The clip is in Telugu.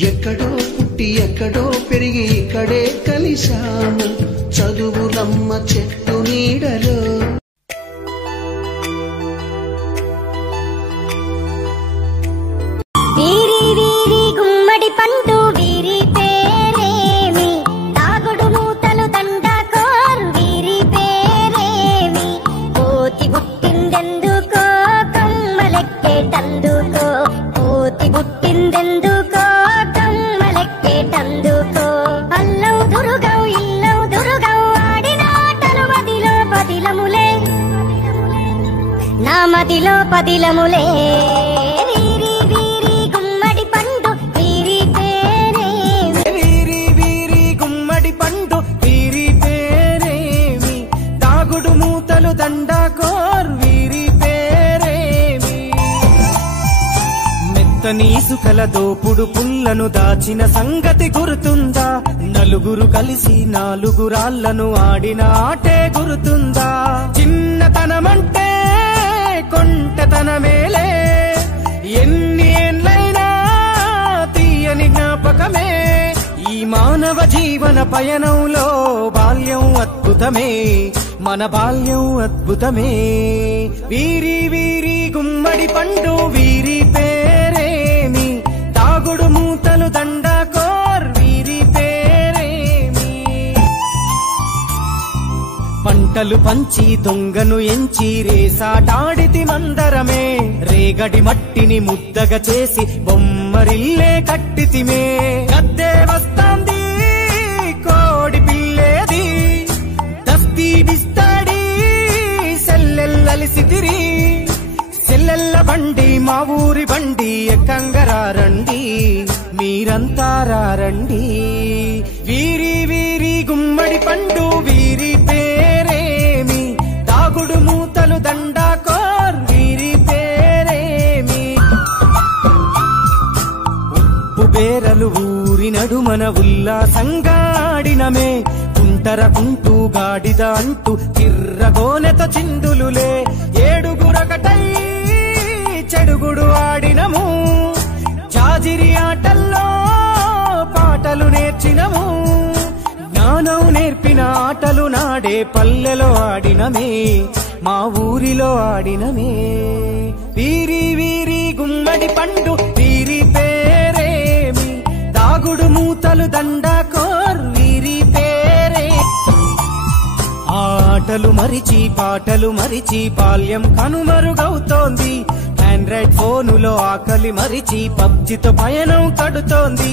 ఎక్కడో పుట్టి ఎక్కడో పెరిగి ఇక్కడే కలిశాము చదువులమ్మ చెట్టు నీడలో. వీరి వీరి గుమ్మడి పండు వీరి పేరేమి, తాగుడు మూతలు దండకోరు వీరి పేరేమి, కోతి పుట్టిందెందుకో కమ్మలెక్కేటందుకో, కోతి పుట్టిందెందుకో కమ్మలెక్కేటందుకో. అల్లౌ దురుగౌ ఇల్లౌ దురుగౌ ఆడిన ఆటలు మదిలో పదిలములే, నా మదిలో పదిలములే. నీసుకల దోపుడు పుల్లను దాచిన సంగతి గుర్తుందా, నలుగురు కలిసి నాలుగురాళ్లను ఆడిన ఆటే గుర్తుందా. చిన్నతనమంటే కొంటతనమేలే, ఎన్ని ఏండ్లైనా తీయని జ్ఞాపకమే. ఈ మానవ జీవన పయనంలో బాల్యం అద్భుతమే, మన బాల్యం అద్భుతమే. వీరి వీరి గుమ్మడి పండు వీరి పేరేమి, తాగుడు మూతలు దండకోర్ వీరి పేరేమి. పంటలు పంచి దొంగను ఎంచి రేసాటాడితి మందరమే, రేగడి మట్టిని ముద్దగా చేసి బొమ్మరిల్లే కట్టితిమే. గద్దే వస్తాంది కోడి పిల్లేది, దస్తీ బిస్తాడి సెల్లెల్లలిసితిరి. సెల్లెల్ల బండి మా ఊరి బండి ఎక్కంగరారండి, మీరంతా రారండి. వీరి వీరి గుమ్మడి పండు వీరి పేరేమి, తాగుడు మూతలు దండకోర్ వీరి పేరేమి. ఉప్పు బేరలు ఊరి నడుమన ఉల్లాసంగా ఆడినమే, కుంటరకుంటూ గాడిద అంటూ కిర్రగోనెతో చిందులులే. ఏడుగురకటై చెడుగుడు ఆడినము, జాజిరి ఆటల్లో పాటలు నేర్చినము. జ్ఞానం నేర్పిన ఆటలు నాడే పల్లెలో ఆడినమే, మా ఊరిలో ఆడినమే. వీరి వీరి గుమ్మడి పండు వీరి పేరేమి, తాగుడు మూతలు దండకోర్ వీరి పేరే. ఆటలు మరిచి పాటలు మరిచి బాల్యం కనుమరుగవుతోంది, ఆండ్రాయిడ్ ఫోనులో ఆకలి మరిచి పబ్జితో పయనం కడుతోంది.